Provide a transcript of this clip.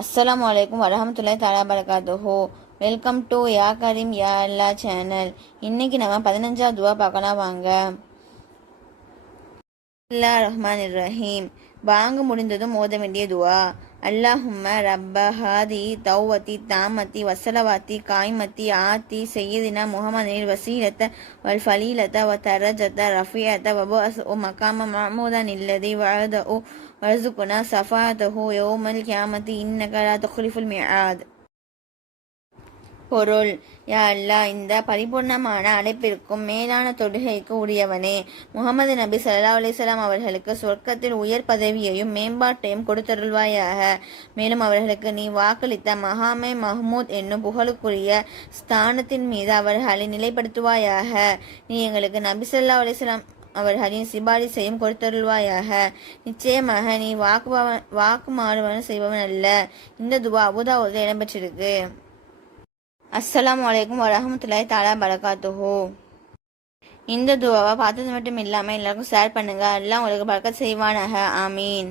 அஸ்ஸலாமு அலைக்கும் வரஹமத்துல்லாஹி தஆலா பரகாத்துஹு. Welcome to Ya Kareem Ya Allah channel. இன்னைக்கு நம்ம 15வது துவா பார்க்கலாம் வாங்க. ரஹ்மானிர் ரஹீம். பாங்கு முடிந்ததும் ஓத வேண்டிய துவா. அல்லாஹும்ம ரப்ப ஹாதி தௌவத்தி தாமத்தி வசலவாத்தி காய்மத்தி ஆத்தி செய்யதினா முஹம்மதின் வசீலத்த வல் ஃபலீலத்த வ தரஜத்த ரஃபியத்த வபுஅஸ் மகாம மஹமூதன் இல்லதி வஅதஹு வர்சுகுனா சஃபாத்தஹு யௌமல் கியாமத்தி இன்னக லா துக்லிஃபுல் மிஆத். பொருள்: யா அல்லாஹ், இந்த பரிபூர்ணமான அழைப்பிற்கும் மேலான தொடுகைக்கு உரியவனே, முகமது நபி ஸல்லல்லாஹு அலைஹி வஸல்லம் அவர்களுக்கு சொர்க்கத்தில் உயர் பதவியையும் மேம்பாட்டையும் கொடுத்தருள்வாயாக. மேலும் அவர்களுக்கு நீ வாக்களித்த மகாமே மஹ்மூத் என்னும் புகழுக்குரிய ஸ்தானத்தின் மீது அவர்களை நிலைப்படுத்துவாயாக. நீ எங்களுக்கு நபி ஸல்லல்லாஹு அலைஹி வஸல்லம் அவர்களின் சிபாரிசையும் கொடுத்தருள்வாயாக. நிச்சயமாக நீ வாக்கு மாறுவன செய்பவன் அல்ல. இந்த துவா அபூதாவூதில் இடம்பெற்றிருக்கு. அஸ்ஸலாமு அலைக்கும் வரஹமத்துல்லாஹி தஆலா பரகாத்துஹு. இந்த துவாவை பார்த்தது மட்டும் இல்லாமல் எல்லாருக்கும் ஷேர் பண்ணுங்க. அல்லாஹ் உங்களுக்கு பரக்கத் செய்வானாக. ஆமீன்.